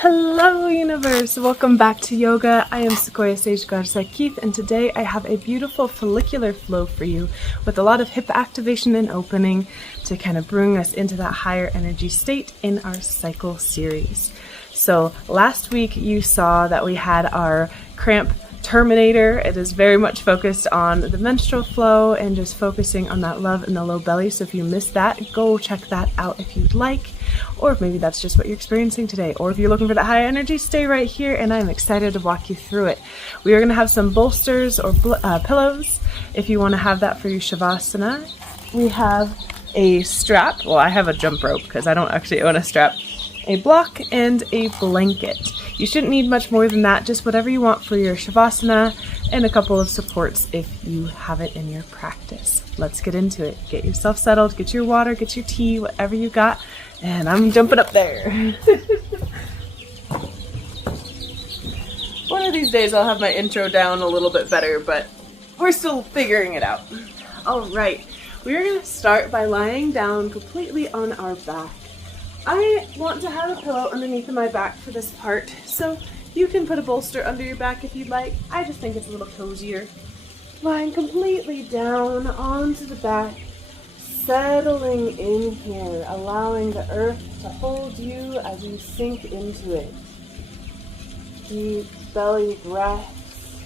Hello universe! Welcome back to yoga. I am Sequoia Sage Garza-Keith, and today I have a beautiful follicular flow for you with a lot of hip activation and opening to kind of bring us into that higher energy state in our cycle series. So last week you saw that we had our cramp terminator. It is very much focused on the menstrual flow and just focusing on that love in the low belly. So if you missed that, go check that out if you'd like. Or if maybe that's just what you're experiencing today. Or if you're looking for that high energy, stay right here and I'm excited to walk you through it. We are going to have some bolsters or pillows if you want to have that for your Shavasana. We have a strap. Well, I have a jump rope because I don't actually own a strap. A block and a blanket. You shouldn't need much more than that, just whatever you want for your Shavasana and a couple of supports if you have it in your practice. Let's get into it. Get yourself settled, get your water, get your tea, whatever you got. And I'm jumping up there. One of these days I'll have my intro down a little bit better, but we're still figuring it out. All right, we're going to start by lying down completely on our back. I want to have a pillow underneath my back for this part, so you can put a bolster under your back if you'd like. I just think it's a little cozier. Lying completely down onto the back. Settling in here, allowing the earth to hold you as you sink into it. Deep belly breaths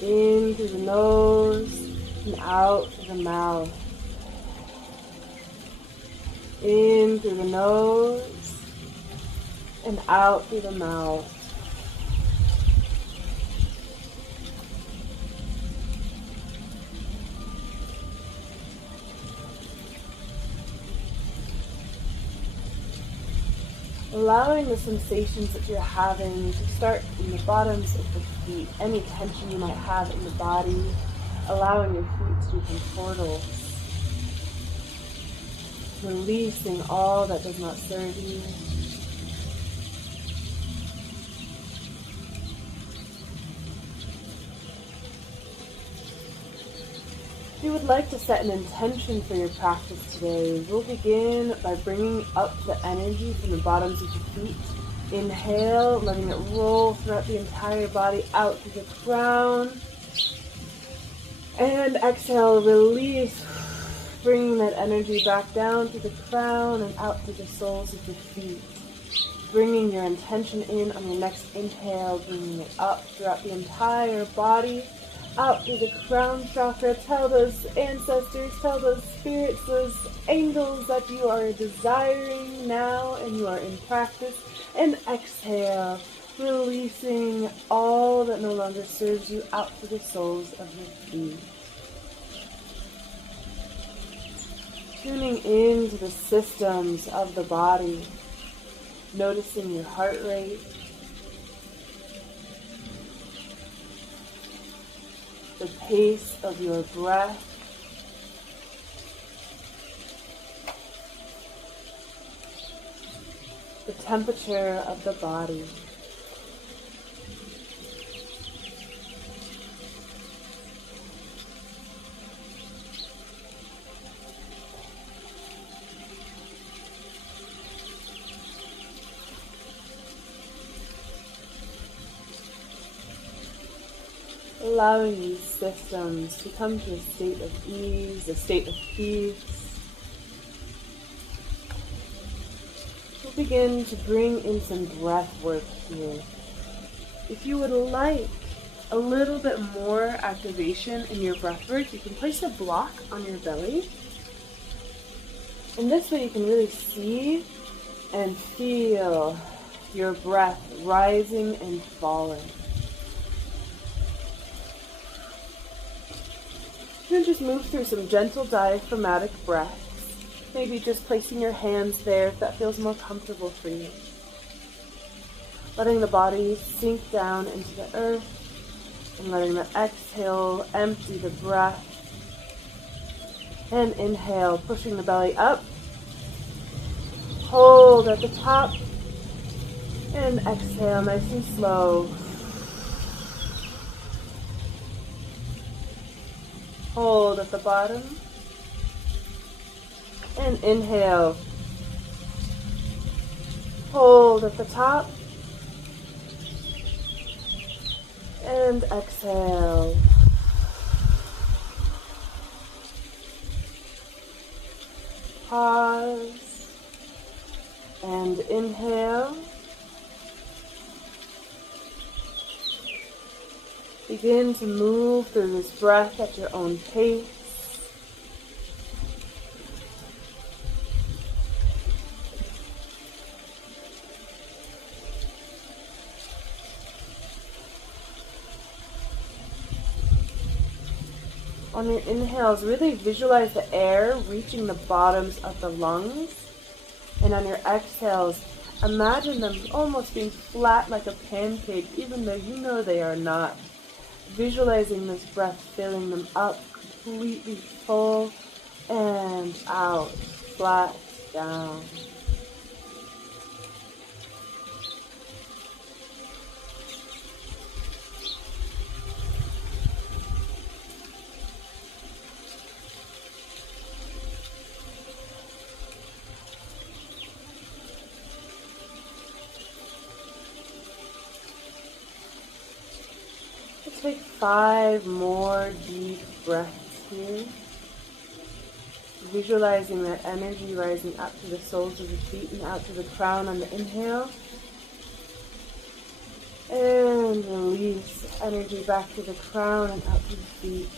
in through the nose and out through the mouth. In through the nose and out through the mouth. Allowing the sensations that you're having to start in the bottoms of the feet, any tension you might have in the body, allowing your feet to become portals, releasing all that does not serve you. If you would like to set an intention for your practice today, we'll begin by bringing up the energy from the bottoms of your feet. Inhale, letting it roll throughout the entire body out through the crown. And exhale, release, bringing that energy back down to the crown and out to the soles of the feet. Bringing your intention in on your next inhale, bringing it up throughout the entire body. Out through the crown chakra. Tell those ancestors, tell those spirits, those angels that you are desiring now and you are in practice. And exhale, releasing all that no longer serves you out through the soles of your feet. Tuning into the systems of the body, noticing your heart rate. The pace of your breath, the temperature of the body. Allowing these systems to come to a state of ease, a state of peace. We'll begin to bring in some breath work here. If you would like a little bit more activation in your breath work, you can place a block on your belly. And this way you can really see and feel your breath rising and falling. And just move through some gentle diaphragmatic breaths. Maybe just placing your hands there if that feels more comfortable for you. Letting the body sink down into the earth and letting the exhale empty the breath. And inhale, pushing the belly up. Hold at the top. And exhale nice and slow. Hold at the bottom. And inhale. Hold at the top. And exhale. Pause. And inhale. Begin to move through this breath at your own pace. On your inhales, really visualize the air reaching the bottoms of the lungs. And on your exhales, imagine them almost being flat like a pancake, even though you know they are not. Visualizing this breath filling them up completely full and out, flat down. Take 5 more deep breaths here. Visualizing that energy rising up to the soles of the feet and out to the crown on the inhale. And release energy back to the crown and out to the feet.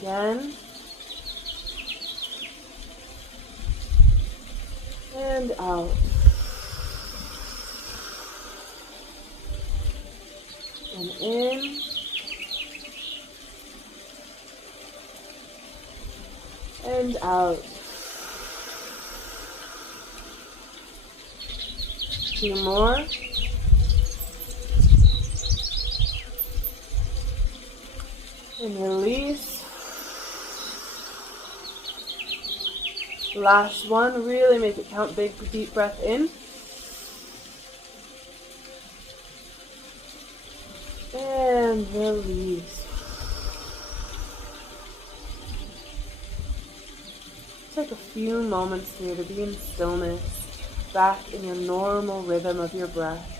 Again. And out. And in. And out. 2 more. And release. Last one. Really make it count. Big deep breath in. And release. Take a few moments here to be in stillness, back in your normal rhythm of your breath.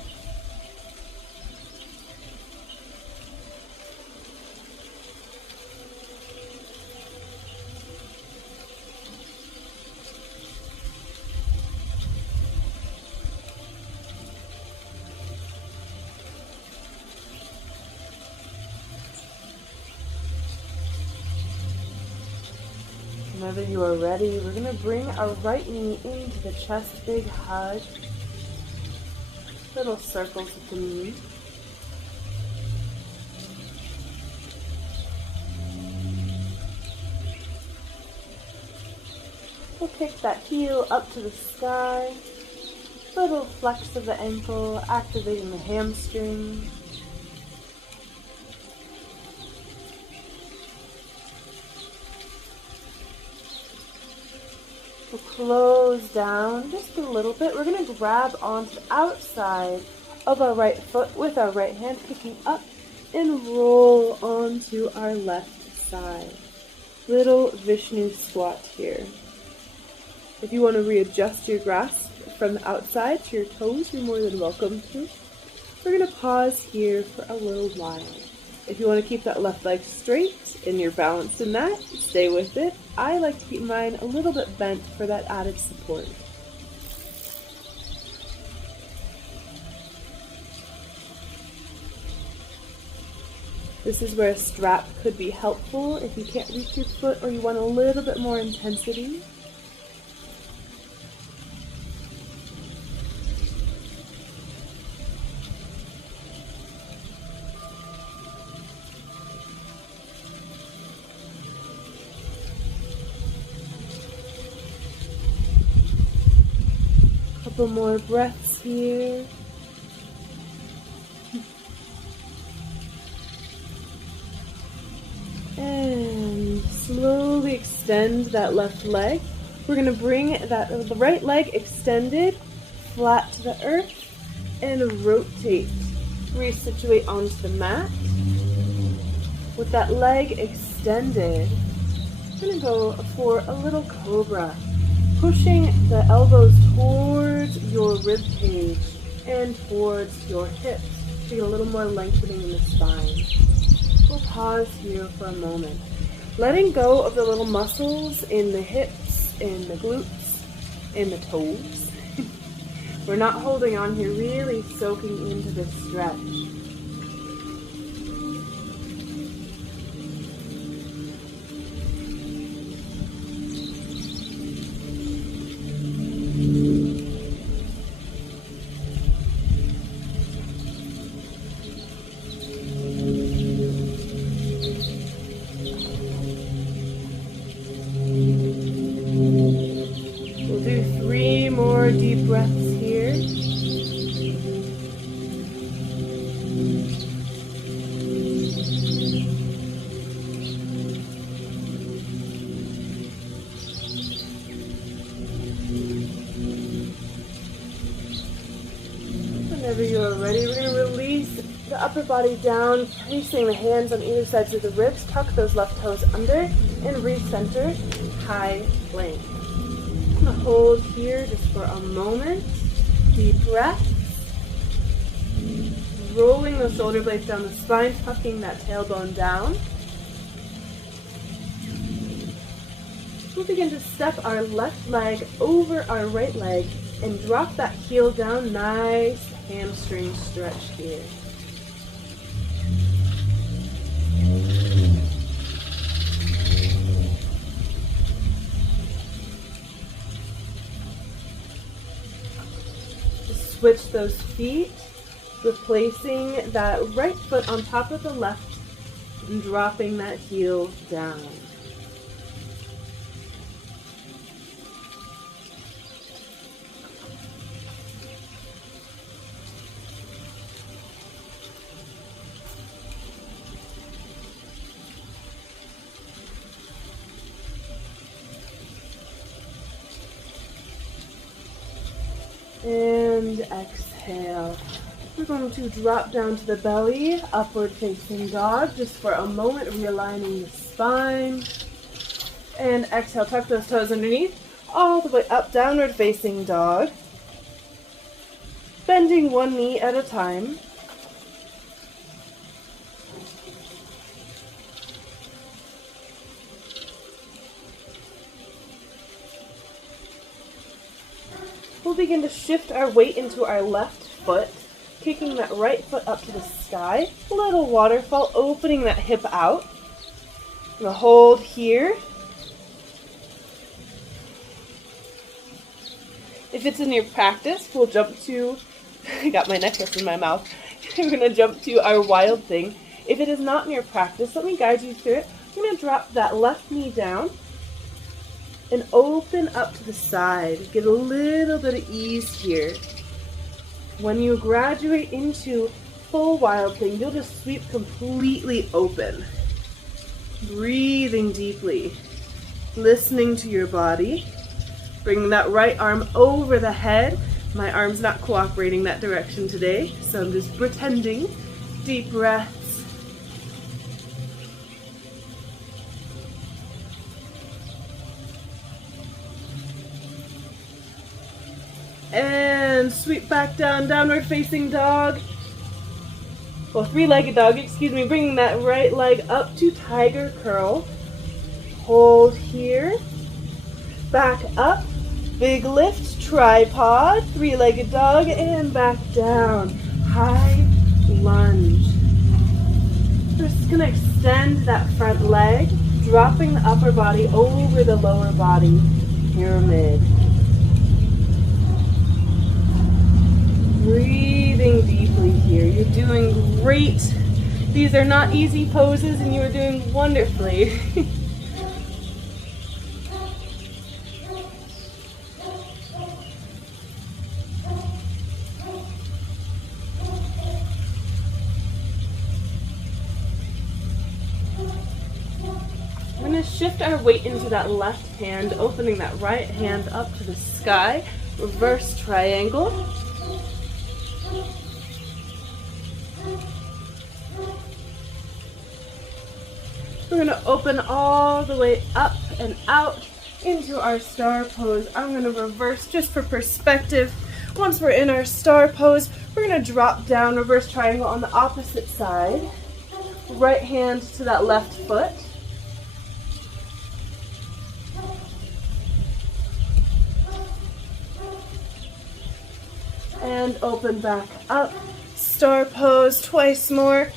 Whenever you are ready, we're going to bring our right knee into the chest, big hug. Little circles with the knee. We'll kick that heel up to the sky. Little flex of the ankle, activating the hamstring. We'll close down just a little bit. We're going to grab onto the outside of our right foot with our right hand, picking up and roll onto our left side. Little Vishnu squat here. If you want to readjust your grasp from the outside to your toes, you're more than welcome to. We're going to pause here for a little while. If you want to keep that left leg straight and you're balanced in that, stay with it. I like to keep mine a little bit bent for that added support. This is where a strap could be helpful if you can't reach your foot or you want a little bit more intensity. Couple more breaths here. And slowly extend that left leg. We're going to bring the right leg extended, flat to the earth, and rotate. Resituate onto the mat. With that leg extended, I'm going to go for a little cobra. pushing the elbows towards your rib cage and towards your hips to get a little more lengthening in the spine. We'll pause here for a moment. Letting go of the little muscles in the hips, in the glutes, in the toes. We're not holding on here, really soaking into this stretch. Deep breaths here. Whenever you are ready, we're going to release the upper body down, placing the hands on either sides of the ribs. Tuck those left toes under and recenter, high plank. I'm going to hold here just for a moment. Deep breath. Rolling those shoulder blades down the spine, tucking that tailbone down. We'll begin to step our left leg over our right leg and drop that heel down. Nice hamstring stretch here. Switch those feet, replacing that right foot on top of the left and dropping that heel down. And exhale. We're going to drop down to the belly, upward facing dog, just for a moment, realigning the spine. And exhale, tuck those toes underneath, all the way up, downward facing dog. Bending one knee at a time. We'll begin to shift our weight into our left foot, kicking that right foot up to the sky. Little waterfall, opening that hip out. I'm going to hold here. If it's in your practice, we'll jump to, I got my necklace in my mouth. We're going to jump to our wild thing. If it is not in your practice, let me guide you through it. I'm going to drop that left knee down and open up to the side. Get a little bit of ease here. When you graduate into full wild thing, you'll just sweep completely open. Breathing deeply. Listening to your body. Bringing that right arm over the head. My arm's not cooperating that direction today, so I'm just pretending. Deep breaths. And sweep back down, downward facing dog. Well, three-legged dog, excuse me. Bringing that right leg up to tiger curl. Hold here. Back up. Big lift, tripod, three-legged dog, and back down. High lunge. We're just going to extend that front leg, dropping the upper body over the lower body. Pyramid. Breathing deeply here. You're doing great. These are not easy poses, and you're doing wonderfully. We're going to shift our weight into that left hand, opening that right hand up to the sky. Reverse triangle. We're going to open all the way up and out into our star pose. I'm going to reverse just for perspective. Once we're in our star pose, we're going to drop down, reverse triangle on the opposite side. Right hand to that left foot. And open back up. Star pose twice more.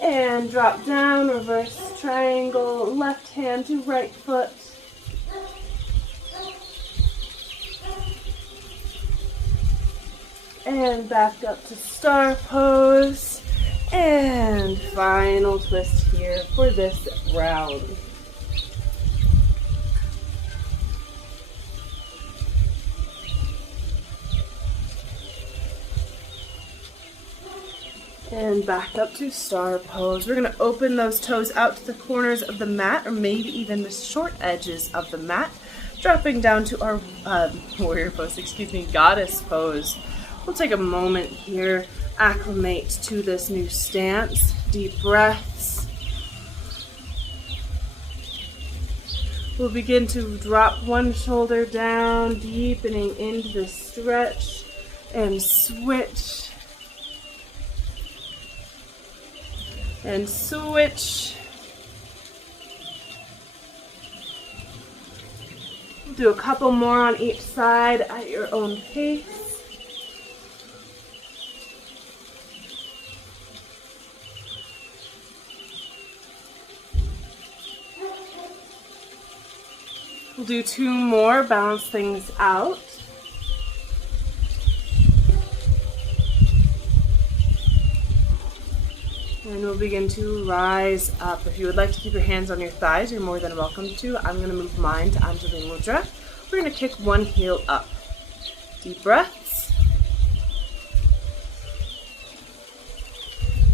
And drop down, reverse triangle, left hand to right foot. And back up to star pose. And final twist here for this round. And back up to star pose. We're going to open those toes out to the corners of the mat, or maybe even the short edges of the mat, dropping down to our warrior pose, goddess pose. We'll take a moment here, acclimate to this new stance. Deep breaths. We'll begin to drop one shoulder down, deepening into the stretch, and switch. And switch. Do a couple more on each side at your own pace. We'll do two more, balance things out. And we'll begin to rise up. If you would like to keep your hands on your thighs, you're more than welcome to. I'm going to move mine to Anjali Mudra. We're going to kick one heel up. Deep breaths.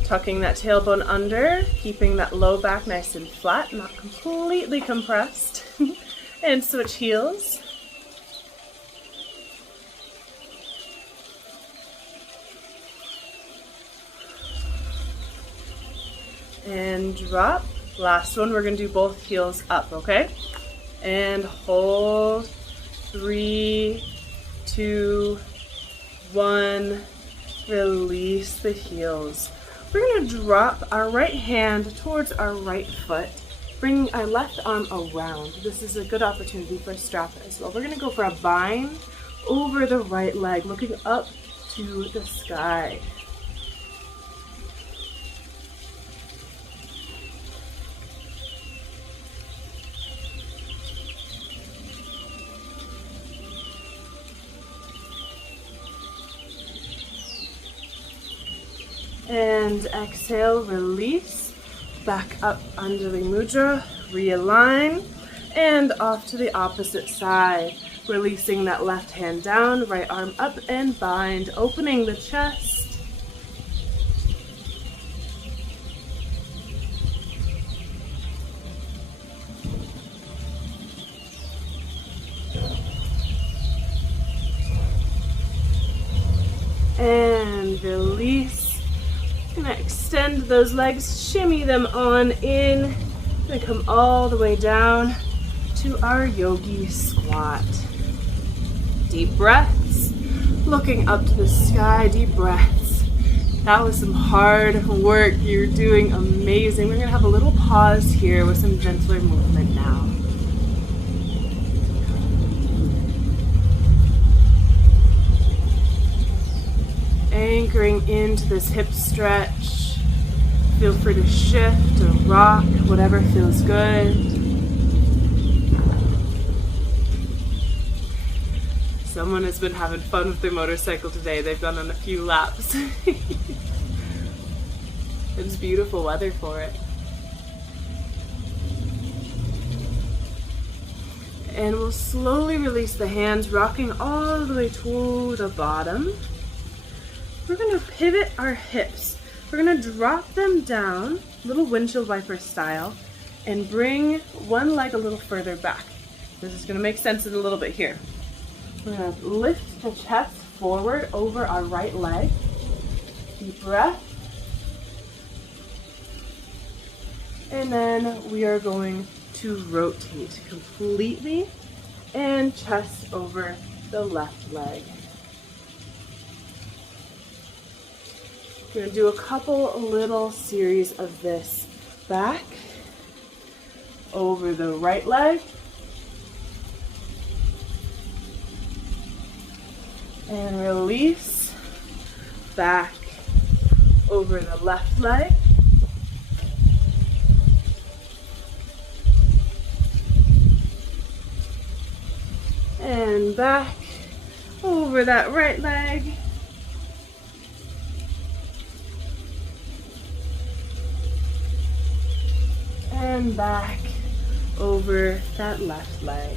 Tucking that tailbone under, keeping that low back nice and flat, not completely compressed. And switch heels. And drop. Last one, we're going to do both heels up, okay? And hold. 3, 2, 1. Release the heels. We're going to drop our right hand towards our right foot. Bring our left arm around. This is a good opportunity for a strap as well. We're going to go for a bind over the right leg, looking up to the sky. And exhale, release. Back up, Anjali Mudra, realign, and off to the opposite side. Releasing that left hand down, right arm up and bind, opening the chest. And release. Gonna extend those legs, shimmy them on in. Gonna come all the way down to our yogi squat. Deep breaths, looking up to the sky, deep breaths. That was some hard work. You're doing amazing. We're gonna have a little pause here with some gentler movement now. Anchoring into this hip stretch. Feel free to shift or rock, whatever feels good. Someone has been having fun with their motorcycle today. They've gone on a few laps. It's beautiful weather for it. And we'll slowly release the hands, rocking all the way to the bottom. We're going to pivot our hips. We're going to drop them down, little windshield wiper style, and bring one leg a little further back. This is going to make sense in a little bit here. We're going to lift the chest forward over our right leg. Deep breath. And then we are going to rotate completely and chest over the left leg. We're going to do a couple little series of this. Back over the right leg and release, back over the left leg and back over that right leg and back over that left leg.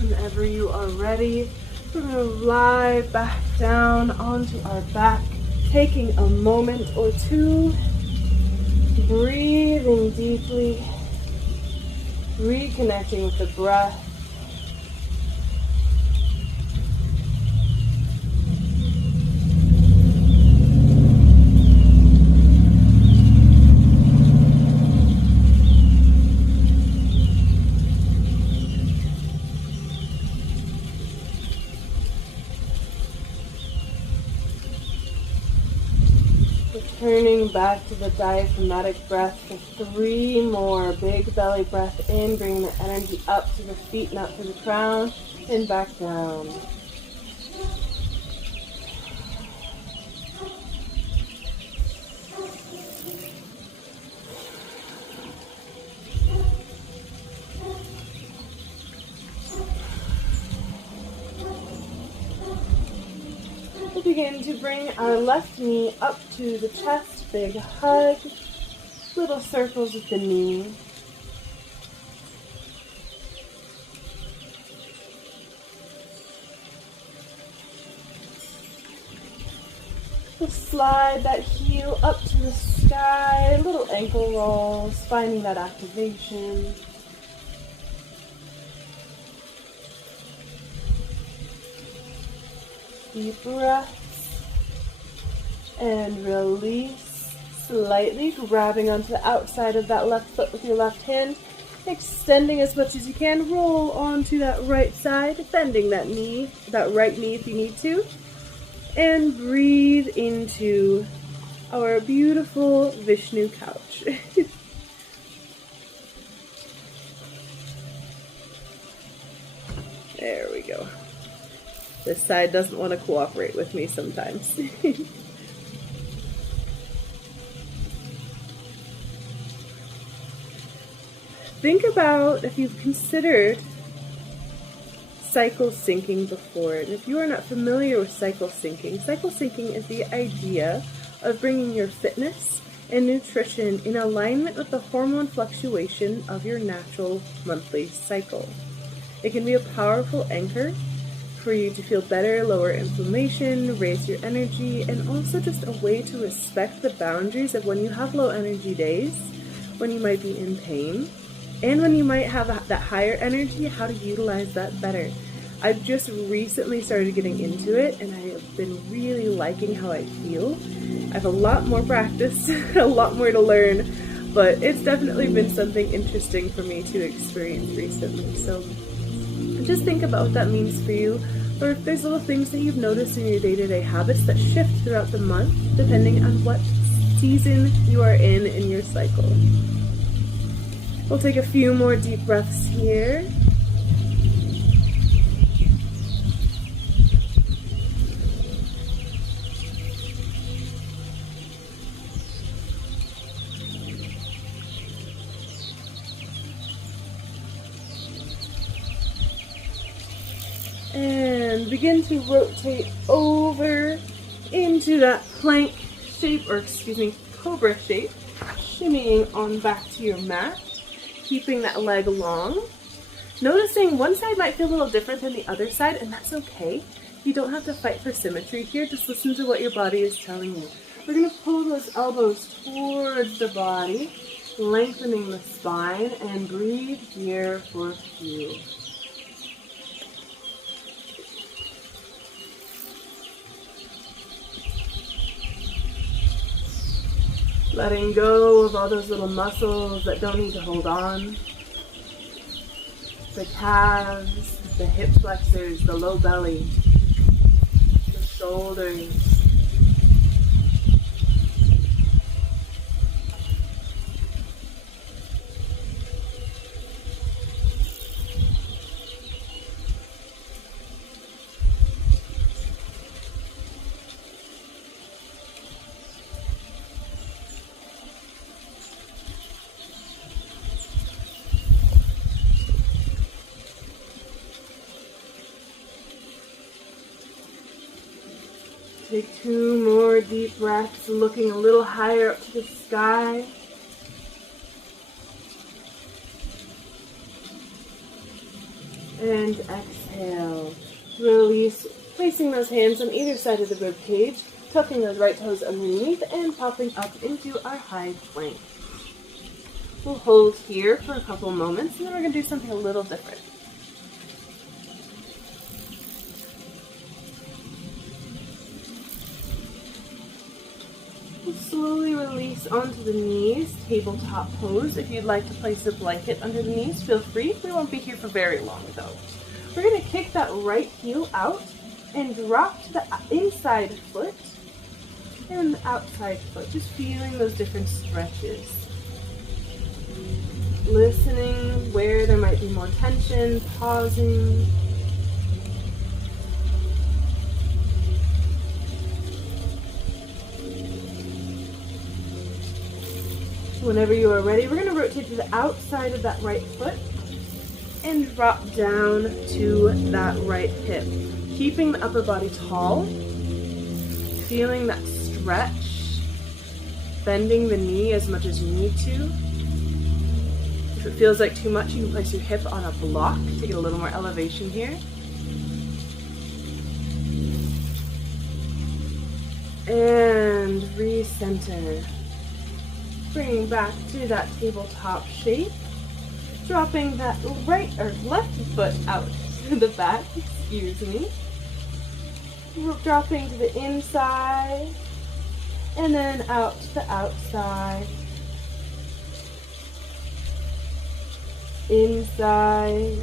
Whenever you are ready, we're going to lie back down onto our back, taking a moment or two, breathing deeply, reconnecting with the breath. Returning back to the diaphragmatic breath for 3 more. Big belly breath in, bringing the energy up to the feet, not to the crown, and back down. We begin to bring our left knee up to the chest, big hug, little circles with the knee. We'll slide that heel up to the sky, little ankle rolls, finding that activation. Deep breaths and release, slightly grabbing onto the outside of that left foot with your left hand, extending as much as you can, roll onto that right side, bending that knee, that right knee if you need to, and breathe into our beautiful Vishnu couch. There we go. This side doesn't want to cooperate with me sometimes. Think about if you've considered cycle syncing before. And if you are not familiar with cycle syncing is the idea of bringing your fitness and nutrition in alignment with the hormone fluctuation of your natural monthly cycle. It can be a powerful anchor for you to feel better, lower inflammation, raise your energy, and also just a way to respect the boundaries of when you have low energy days, when you might be in pain, and when you might have that higher energy, how to utilize that better. I've just recently started getting into it, and I have been really liking how I feel. I have a lot more practice, a lot more to learn, but it's definitely been something interesting for me to experience recently. So just think about what that means for you, or if there's little things that you've noticed in your day-to-day habits that shift throughout the month, depending on what season you are in your cycle. We'll take a few more deep breaths here. And begin to rotate over into that plank shape, or cobra shape, shimmying on back to your mat, keeping that leg long. Noticing one side might feel a little different than the other side, and that's okay. You don't have to fight for symmetry here, just listen to what your body is telling you. We're going to pull those elbows towards the body, lengthening the spine, and breathe here for a few. Letting go of all those little muscles that don't need to hold on. The calves, the hip flexors, the low belly, the shoulders. Take 2 more deep breaths, looking a little higher up to the sky. And exhale. Release, placing those hands on either side of the rib cage, tucking those right toes underneath and popping up into our high plank. We'll hold here for a couple moments and then we're going to do something a little different. Slowly release onto the knees, tabletop pose. If you'd like to place a blanket under the knees, feel free. We won't be here for very long though. We're going to kick that right heel out and drop to the inside foot and the outside foot, just feeling those different stretches. Listening where there might be more tension, pausing. Whenever you are ready, we're going to rotate to the outside of that right foot and drop down to that right hip. Keeping the upper body tall, feeling that stretch, bending the knee as much as you need to. If it feels like too much, you can place your hip on a block to get a little more elevation here. And recenter. Bringing back to that tabletop shape, dropping that right or left foot out to the back, excuse me. Dropping to the inside and then out to the outside. Inside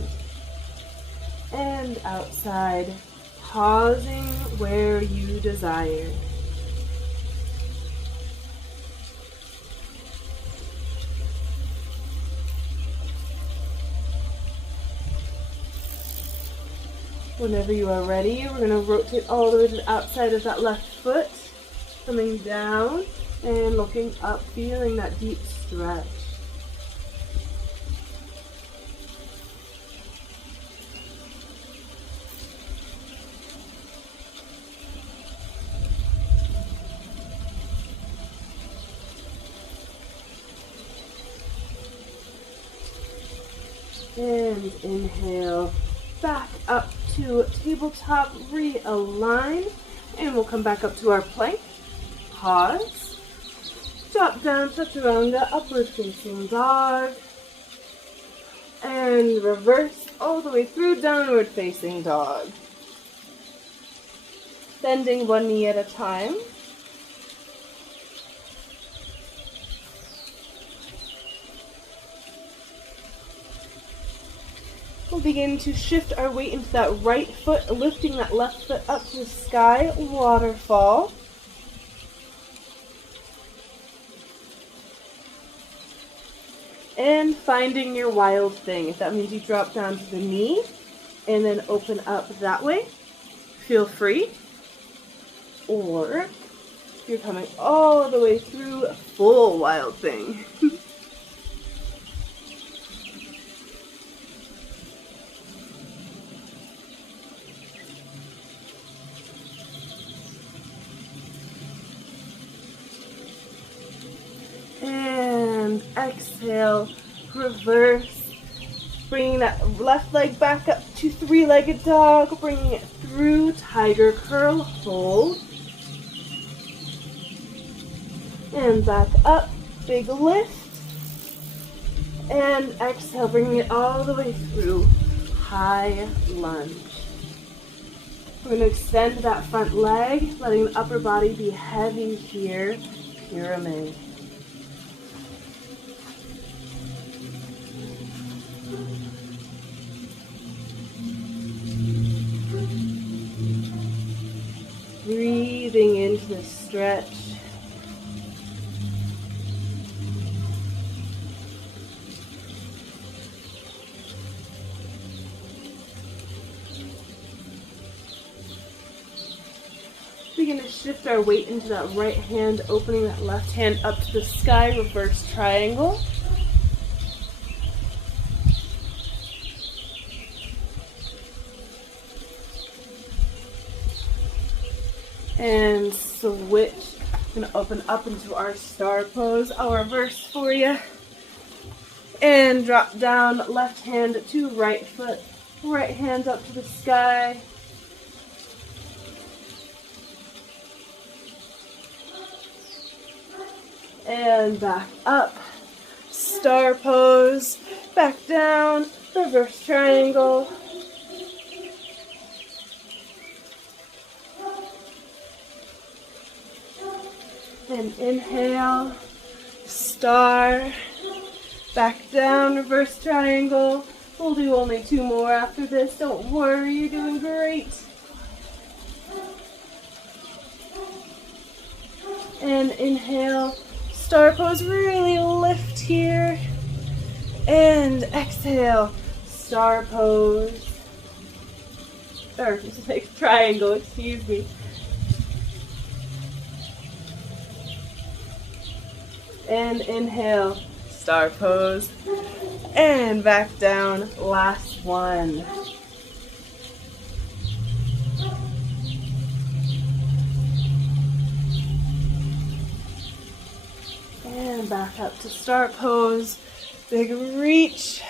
and outside, pausing where you desire. Whenever you are ready, we're going to rotate all the way to the outside of that left foot, coming down and looking up, feeling that deep stretch. And inhale, back up to tabletop, realign, and we'll come back up to our plank. Pause, drop down, chaturanga, upward facing dog, and reverse all the way through downward facing dog. Bending one knee at a time. We'll begin to shift our weight into that right foot, lifting that left foot up to the sky, waterfall. And finding your wild thing. If that means you drop down to the knee and then open up that way, feel free. Or if you're coming all the way through, full wild thing. And exhale, reverse, bringing that left leg back up to three-legged dog, bringing it through tiger curl, hold, and back up, big lift, and exhale, bringing it all the way through high lunge. We're going to extend that front leg, letting the upper body be heavy here, pyramid. stretch. We're going to shift our weight into that right hand, opening that left hand up to the sky, reverse triangle. And switch. I'm going to open up into our star pose. I'll reverse for you. And drop down, left hand to right foot, right hand up to the sky. And back up, star pose, back down, reverse triangle. And inhale, star, back down, reverse triangle. We'll do only 2 more after this. Don't worry, you're doing great. And inhale, star pose, really lift here. And exhale, star pose. Or just like triangle, excuse me. And inhale, star pose. And back down, last one. And back up to star pose. Big reach,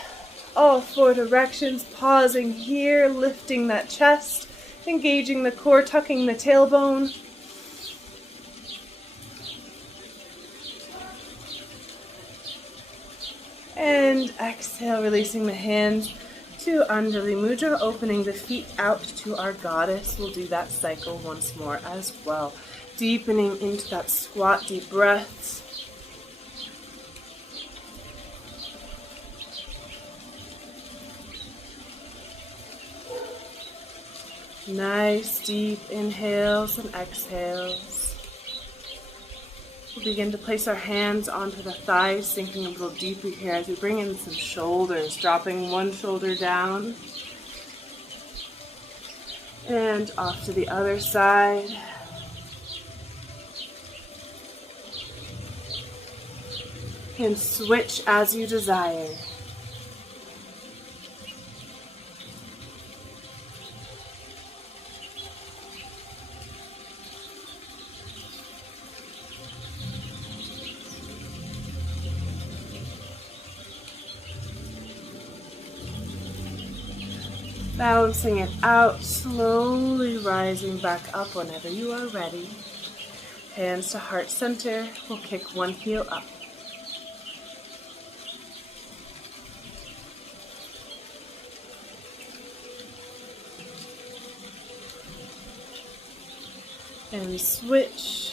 all 4 directions, pausing here, lifting that chest, engaging the core, tucking the tailbone. And exhale, releasing the hands to Anjali Mudra, opening the feet out to our goddess. We'll do that cycle once more as well. Deepening into that squat, deep breaths. Nice deep inhales and exhales. We'll begin to place our hands onto the thighs, sinking a little deeper here as we bring in some shoulders, dropping one shoulder down and off to the other side. And switch as you desire. Balancing it out, slowly rising back up whenever you are ready. Hands to heart center. We'll kick one heel up. And switch.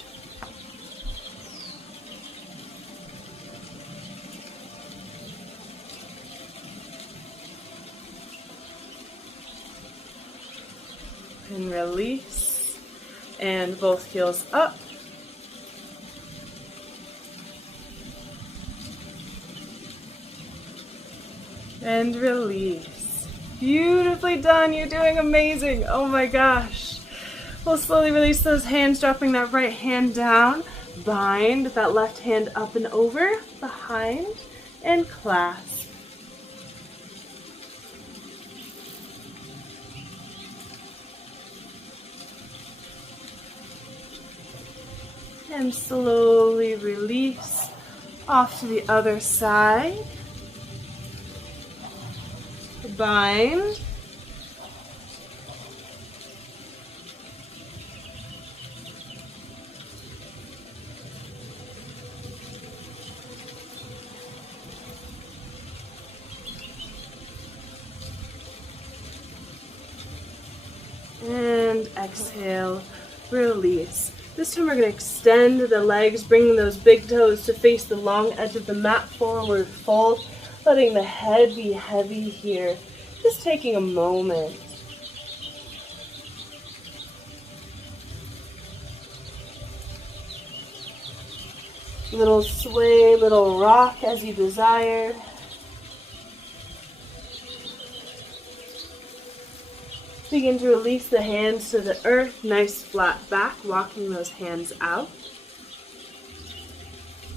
And release, and both heels up. And release. Beautifully done, you're doing amazing. Oh my gosh. We'll slowly release those hands, dropping that right hand down. Bind that left hand up and over, behind, and clasp. And slowly release off to the other side. Bind. And exhale, release. This time we're going to extend the legs, bringing those big toes to face the long edge of the mat, forward fold, letting the head be heavy here. Just taking a moment. Little sway, little rock as you desire. Begin to release the hands to the earth, nice flat back, walking those hands out.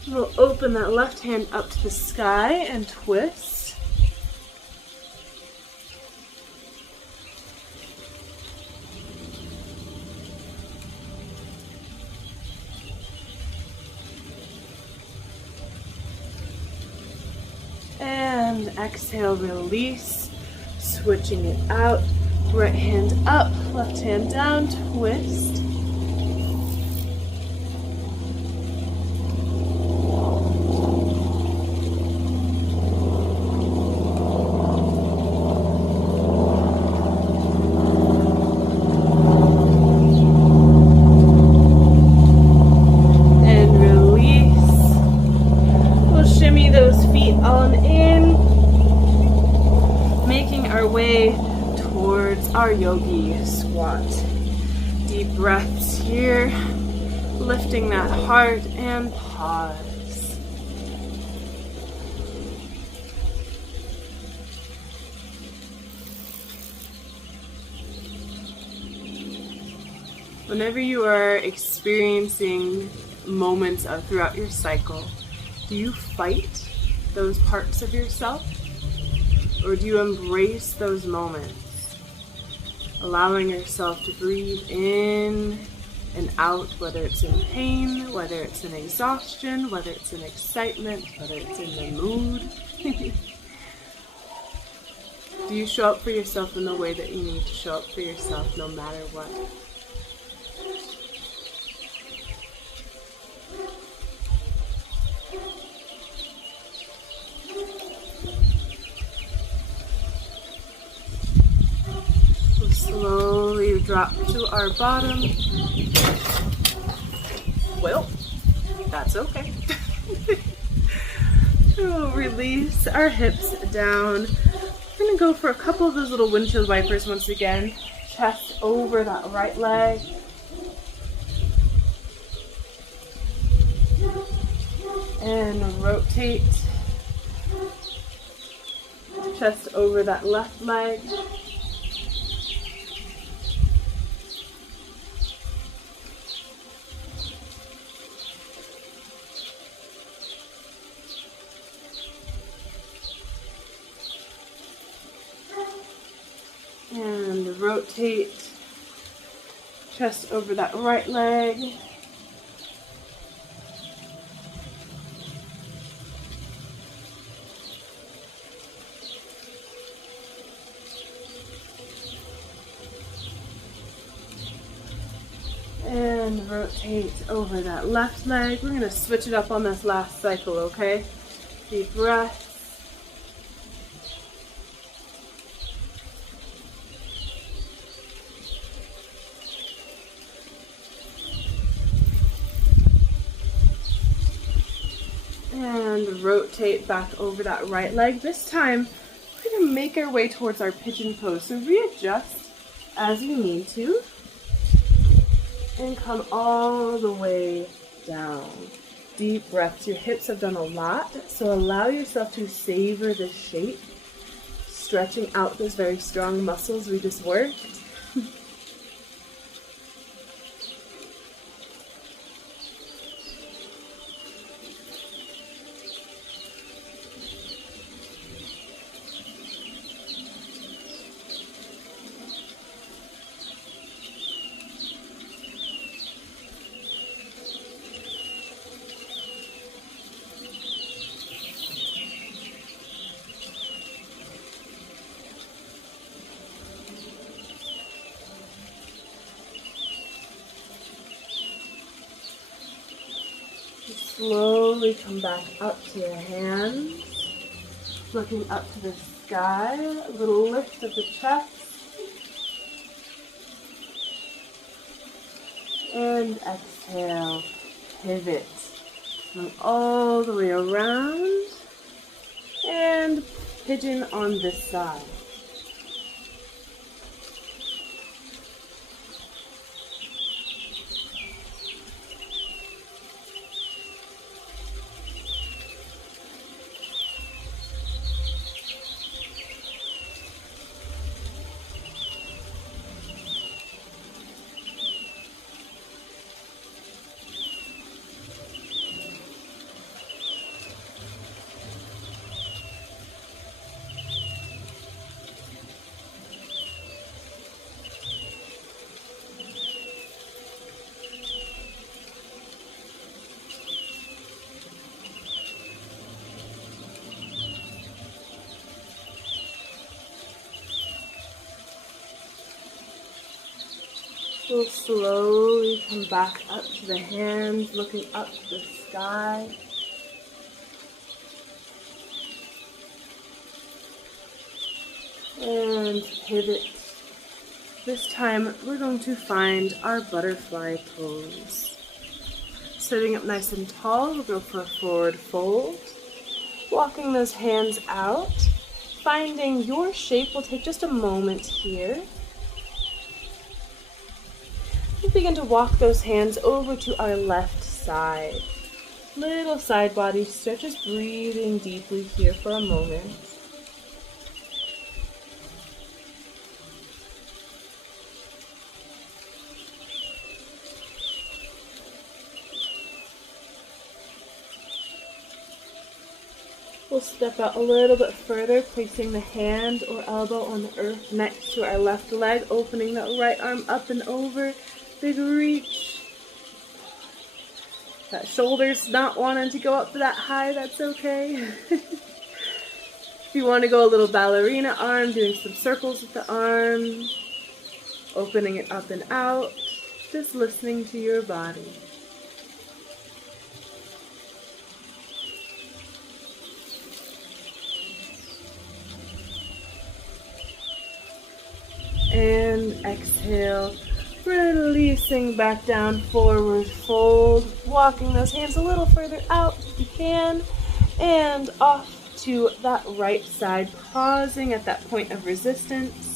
We'll open that left hand up to the sky and twist. And exhale, release, switching it out. Right hand up, left hand down, twist. And release. We'll shimmy those feet on in, making our way towards our yogi squat. Deep breaths here, lifting that heart and pause. Whenever you are experiencing moments of throughout your cycle, do you fight those parts of yourself? Or do you embrace those moments? Allowing yourself to breathe in and out, whether it's in pain, whether it's in exhaustion, whether it's in excitement, whether it's in the mood. Do you show up for yourself in the way that you need to show up for yourself no matter what? Slowly drop to our bottom. Well, that's okay. We'll release our hips down. We're going to go for a couple of those little windshield wipers once again. Chest over that right leg. And rotate. Chest over that left leg. And rotate, chest over that right leg. And rotate over that left leg. We're going to switch it up on this last cycle, okay? Deep breath. And rotate back over that right leg. This time, we're going to make our way towards our pigeon pose. So readjust as you need to. And come all the way down. Deep breaths. Your hips have done a lot, so allow yourself to savor the shape. Stretching out those very strong muscles we just worked. Slowly come back up to your hands, looking up to the sky, a little lift of the chest, and exhale, pivot, move all the way around, and pigeon on this side. We'll slowly come back up to the hands, looking up to the sky. And pivot. This time we're going to find our butterfly pose. Sitting up nice and tall, we'll go for a forward fold. Walking those hands out. Finding your shape, we'll take just a moment here. We'll begin to walk those hands over to our left side. Little side body stretches, breathing deeply here for a moment. We'll step out a little bit further, placing the hand or elbow on the earth next to our left leg, opening that right arm up and over. Big reach. That shoulder's not wanting to go up that high, that's okay. If you want to go a little ballerina arm, doing some circles with the arm, opening it up and out, just listening to your body. And exhale, releasing back down, forward fold, walking those hands a little further out if you can, and off to that right side, pausing at that point of resistance.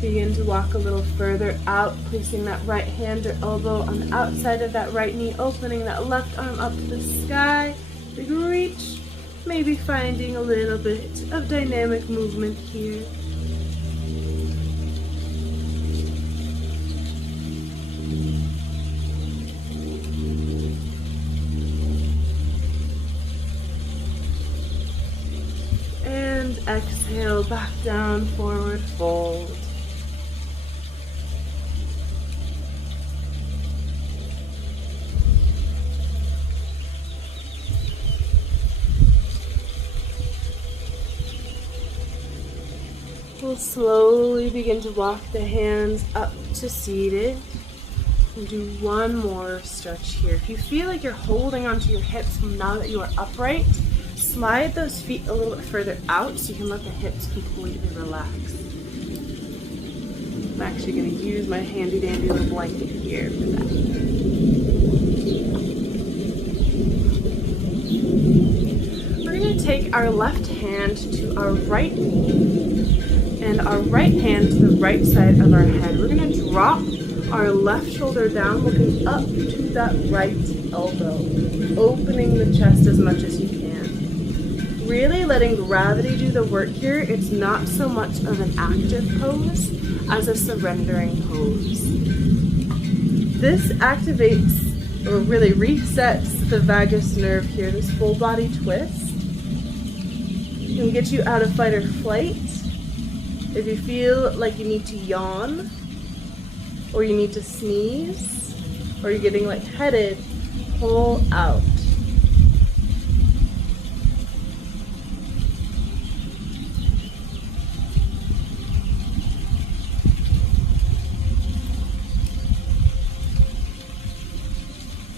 Begin to walk a little further out, placing that right hand or elbow on the outside of that right knee, opening that left arm up to the sky. Big reach, maybe finding a little bit of dynamic movement here. And exhale, back down, forward fold. We'll slowly begin to walk the hands up to seated. We'll do one more stretch here. If you feel like you're holding onto your hips now that you are upright, slide those feet a little bit further out so you can let the hips completely relax. I'm actually going to use my handy dandy little blanket here for that. We're going to take our left hand to our right knee and our right hand to the right side of our head. We're going to drop our left shoulder down, looking up to that right elbow, opening the chest as much as you can. Really letting gravity do the work here. It's not so much of an active pose as a surrendering pose. This activates, or really resets, the vagus nerve here, this full body twist. It can get you out of fight or flight. If you feel like you need to yawn, or you need to sneeze, or you're getting lightheaded, pull out.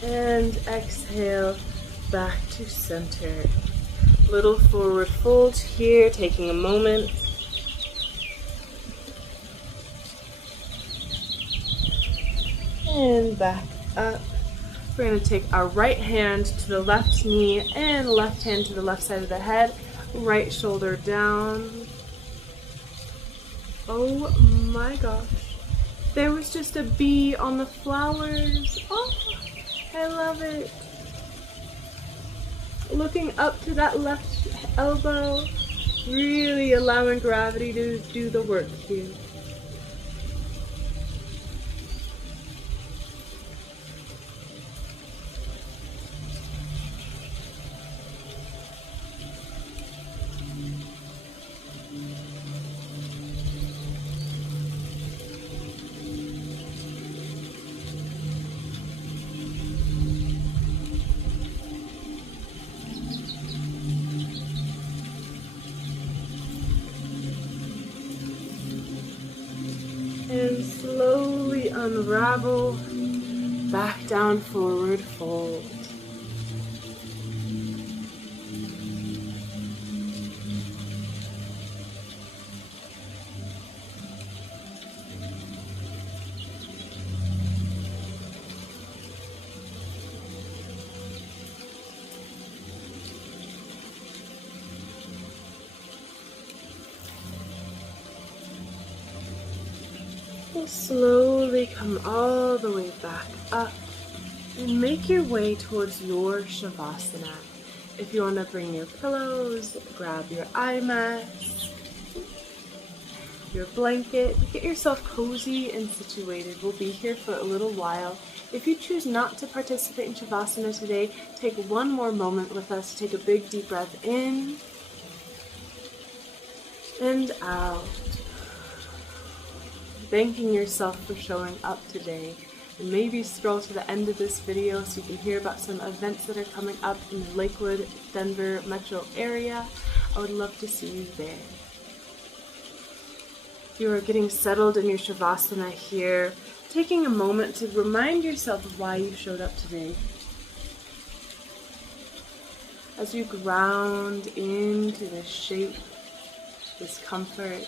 And exhale, back to center. Little forward fold here, taking a moment. And back up. We're going to take our right hand to the left knee and left hand to the left side of the head. Right shoulder down. Oh my gosh. There was just a bee on the flowers. Oh, I love it. Looking up to that left elbow. Really allowing gravity to do the work here. Unravel, back down, forward fold. We'll slowly come all the way back up and make your way towards your Shavasana. If you want to bring your pillows, grab your eye mats, your blanket, get yourself cozy and situated. We'll be here for a little while. If you choose not to participate in Shavasana today, take one more moment with us. Take a big deep breath in and out. Thanking yourself for showing up today, and maybe scroll to the end of this video so you can hear about some events that are coming up in the Lakewood, Denver metro area. I would love to see you there. If you are getting settled in your Shavasana here, taking a moment to remind yourself of why you showed up today. As you ground into this shape, this comfort,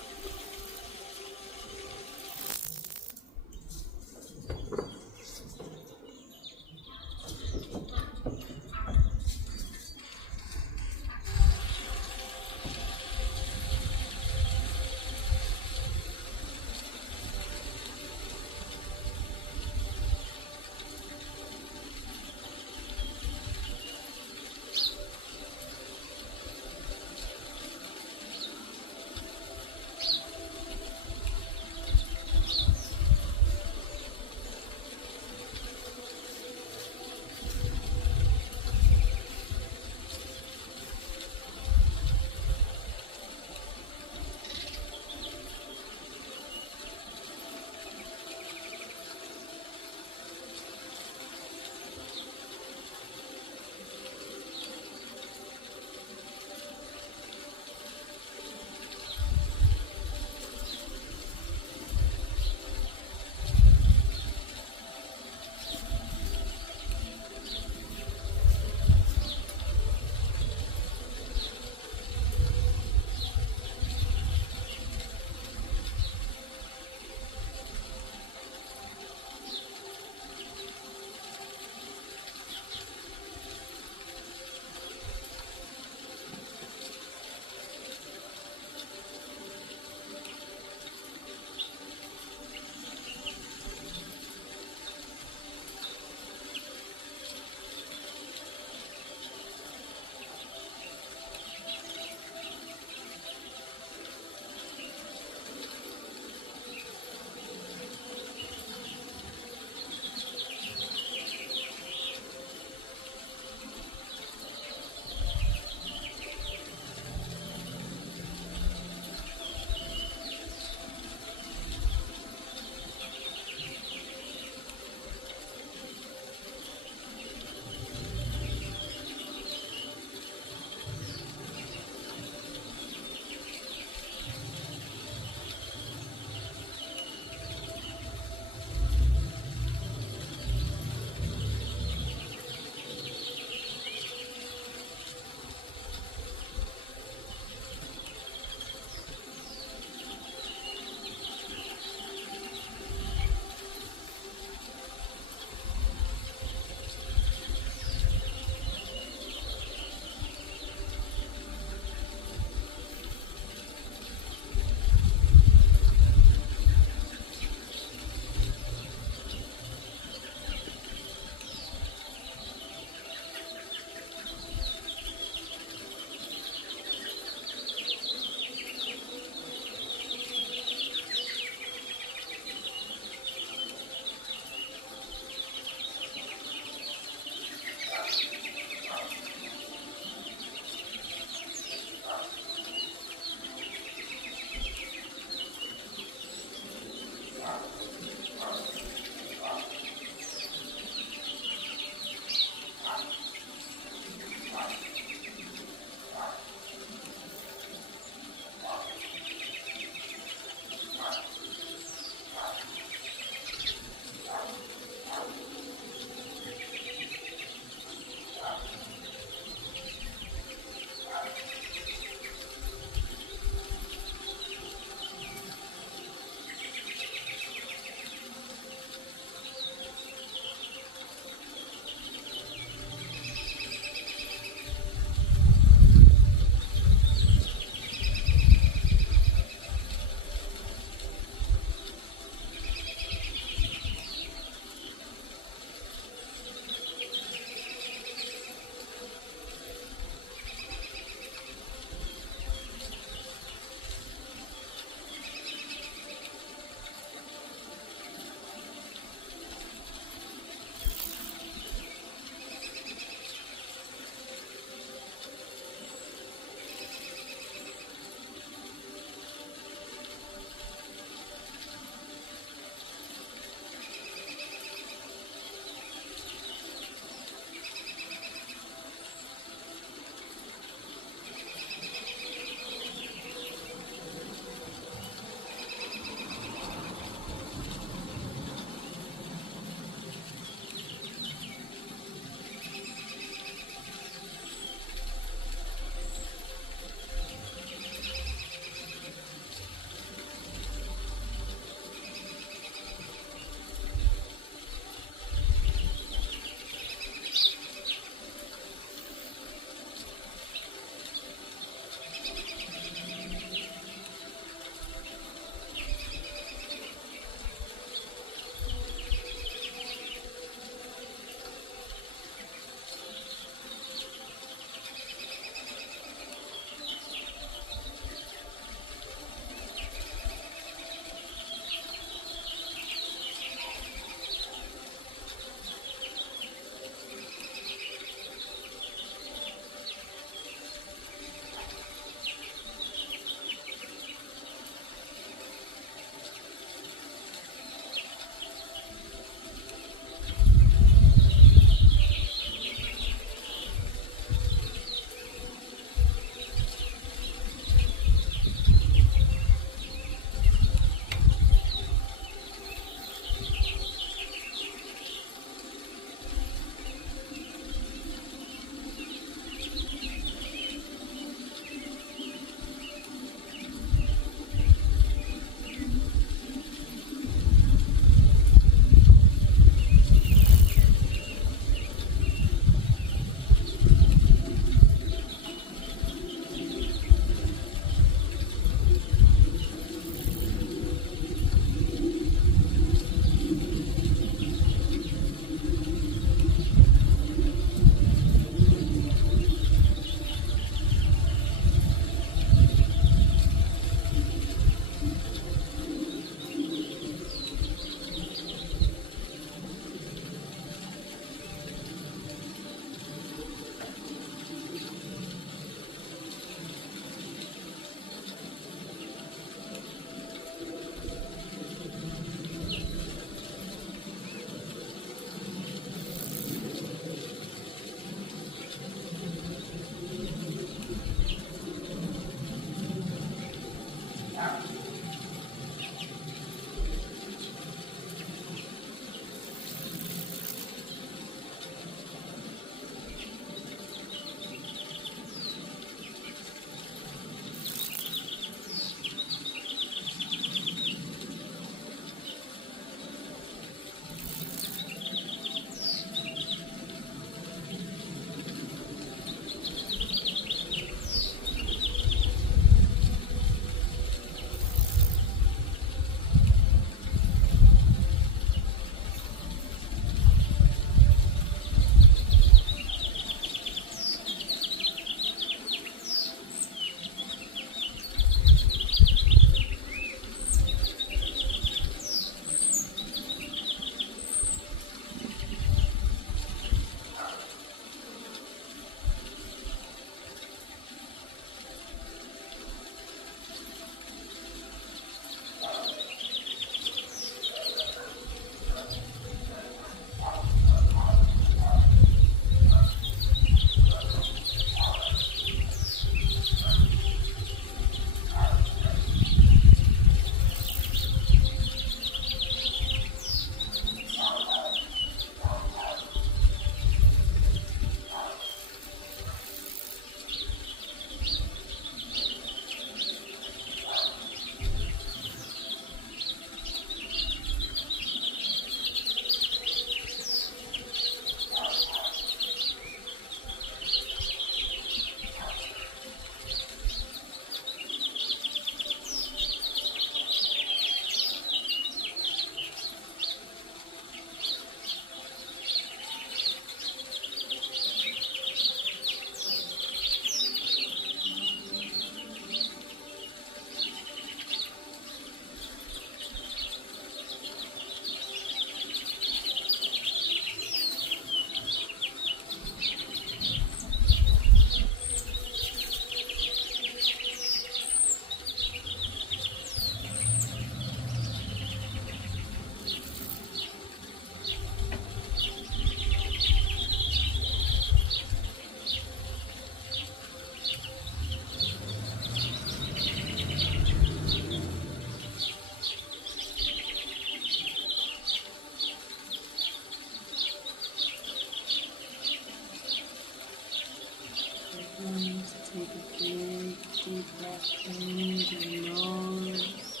Take a big, deep breath in through your nose.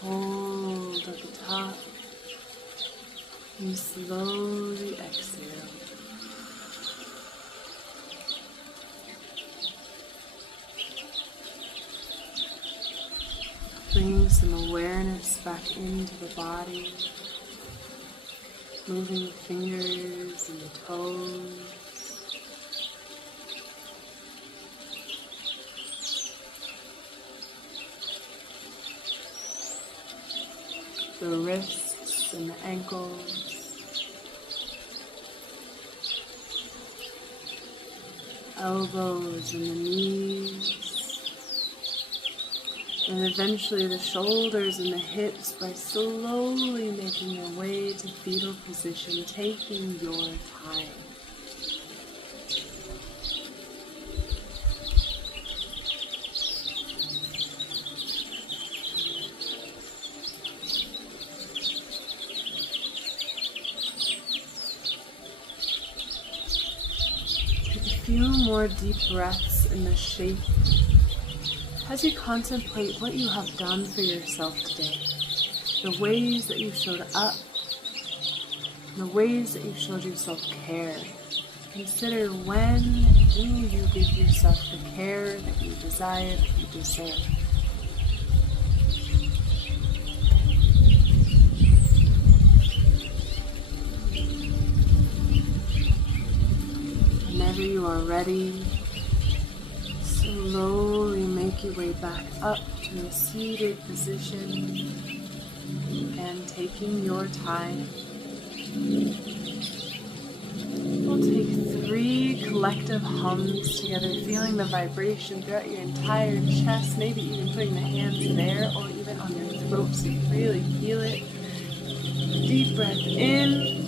Hold at the top. And slowly exhale. Bring some awareness back into the body. Moving the fingers and the toes. The wrists and the ankles. Elbows and the knees. And eventually the shoulders and the hips by slowly making your way to fetal position, taking your time. Take a few more deep breaths in the shape as you contemplate what you have done for yourself today, the ways that you showed up, the ways that you showed yourself care. Consider when do you give yourself the care that you desire, that you deserve. Whenever you are ready, slowly make your way back up to a seated position and taking your time. We'll take 3 collective hums together, feeling the vibration throughout your entire chest, maybe even putting the hands there or even on your throat so you really feel it. Deep breath in.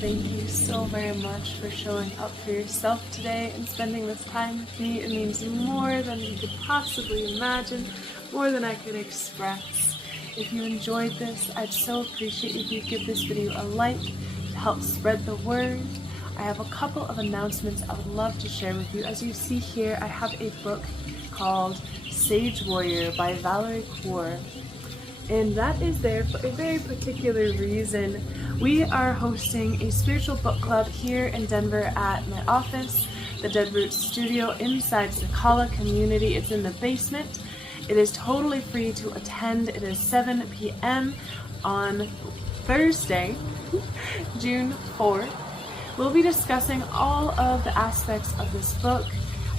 Thank you so very much for showing up for yourself today and spending this time with me. It means more than you could possibly imagine, more than I could express. If you enjoyed this, I'd so appreciate if you give this video a like to help spread the word. I have a couple of announcements I would love to share with you. As you see here, I have a book called Sage Warrior by Valerie Kaur. And that is there for a very particular reason. We are hosting a spiritual book club here in Denver at my office, the Dead Roots Studio inside Sequoia community. It's in the basement. It is totally free to attend. It is 7 p.m. on Thursday, June 4th. We'll be discussing all of the aspects of this book.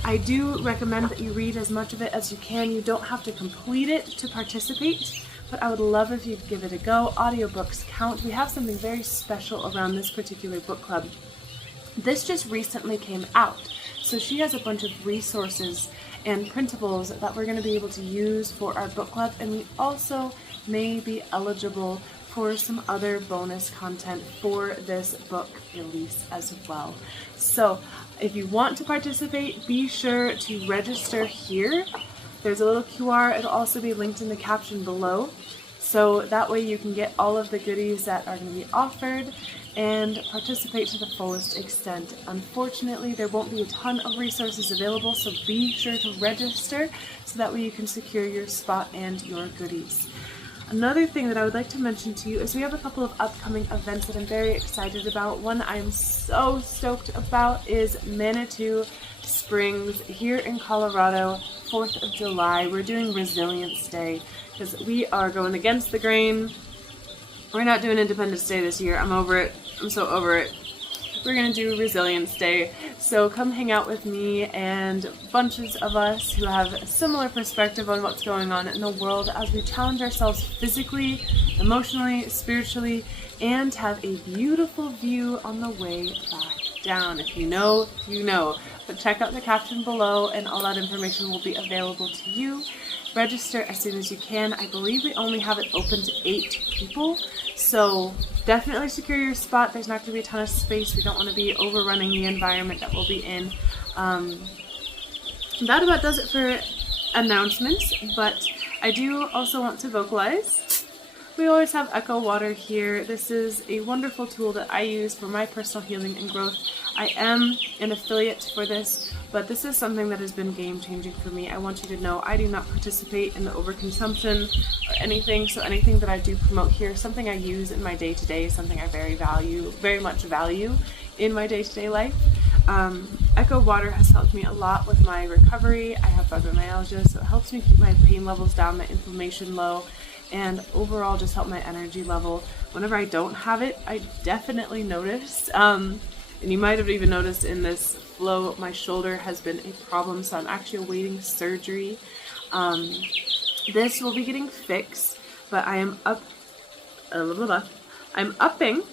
I do recommend that you read as much of it as you can. You don't have to complete it to participate, but I would love if you'd give it a go. Audiobooks count. We have something very special around this particular book club. This just recently came out, so she has a bunch of resources and printables that we're going to be able to use for our book club, and we also may be eligible for some other bonus content for this book release as well. So if you want to participate, be sure to register here. There's a little QR. It'll also be linked in the caption below. So that way you can get all of the goodies that are going to be offered and participate to the fullest extent. Unfortunately, there won't be a ton of resources available, so be sure to register so that way you can secure your spot and your goodies. Another thing that I would like to mention to you is we have a couple of upcoming events that I'm very excited about. One I'm so stoked about is Manitou Springs here in Colorado, 4th of July. We're doing Resilience Day because we are going against the grain. We're not doing Independence Day this year. I'm over it. I'm so over it. We're going to do Resilience Day. So come hang out with me and bunches of us who have a similar perspective on what's going on in the world as we challenge ourselves physically, emotionally, spiritually, and have a beautiful view on the way back down. If you know, you know. But check out the caption below and all that information will be available to you. Register as soon as you can. I believe we only have it open to 8 people, so definitely secure your spot. There's not going to be a ton of space. We don't want to be overrunning the environment that we'll be in. That about does it for announcements, but I do also want to vocalize. We always have Echo Water here. This is a wonderful tool that I use for my personal healing and growth. I am an affiliate for this, but this is something that has been game-changing for me. I want you to know I do not participate in the overconsumption or anything, so anything that I do promote here is something I use in my day-to-day, something I very much value in my day-to-day life. Echo Water has helped me a lot with my recovery. I have fibromyalgia, so it helps me keep my pain levels down, my inflammation low, and overall just help my energy level. Whenever I don't have it, I definitely notice, and you might have even noticed in this flow, my shoulder has been a problem, so I'm actually awaiting surgery. This will be getting fixed, but I am upping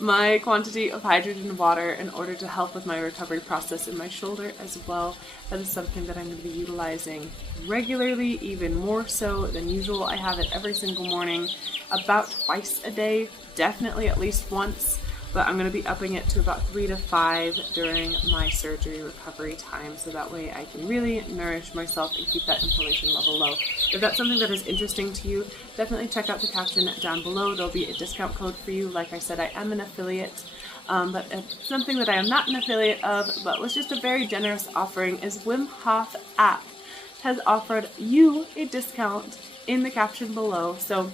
my quantity of hydrogen water in order to help with my recovery process in my shoulder as well. That is something that I'm going to be utilizing regularly, even more so than usual. I have it every single morning, about twice a day, definitely at least once, but I'm going to be upping it to about 3 to 5 during my surgery recovery time, so that way I can really nourish myself and keep that inflammation level low. If that's something that is interesting to you, definitely check out the caption down below. There'll be a discount code for you. Like I said, I am an affiliate, but something that I am not an affiliate of, but was just a very generous offering, is Wim Hof app has offered you a discount in the caption below. So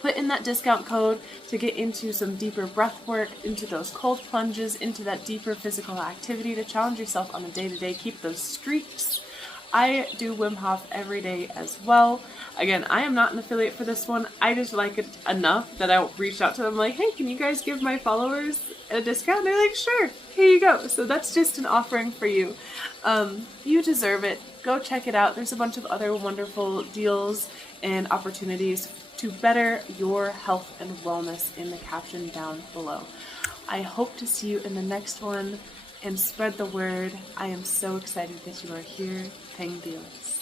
put in that discount code to get into some deeper breath work, into those cold plunges, into that deeper physical activity to challenge yourself on a day-to-day, keep those streaks. I do Wim Hof every day as well. Again, I am not an affiliate for this one. I just like it enough that I reached out to them like, hey, can you guys give my followers a discount? They're like, sure, here you go. So that's just an offering for you. You deserve it. Go check it out. There's a bunch of other wonderful deals and opportunities to better your health and wellness in the caption down below. I hope to see you in the next one, and spread the word. I am so excited that you are here. Peng Dios.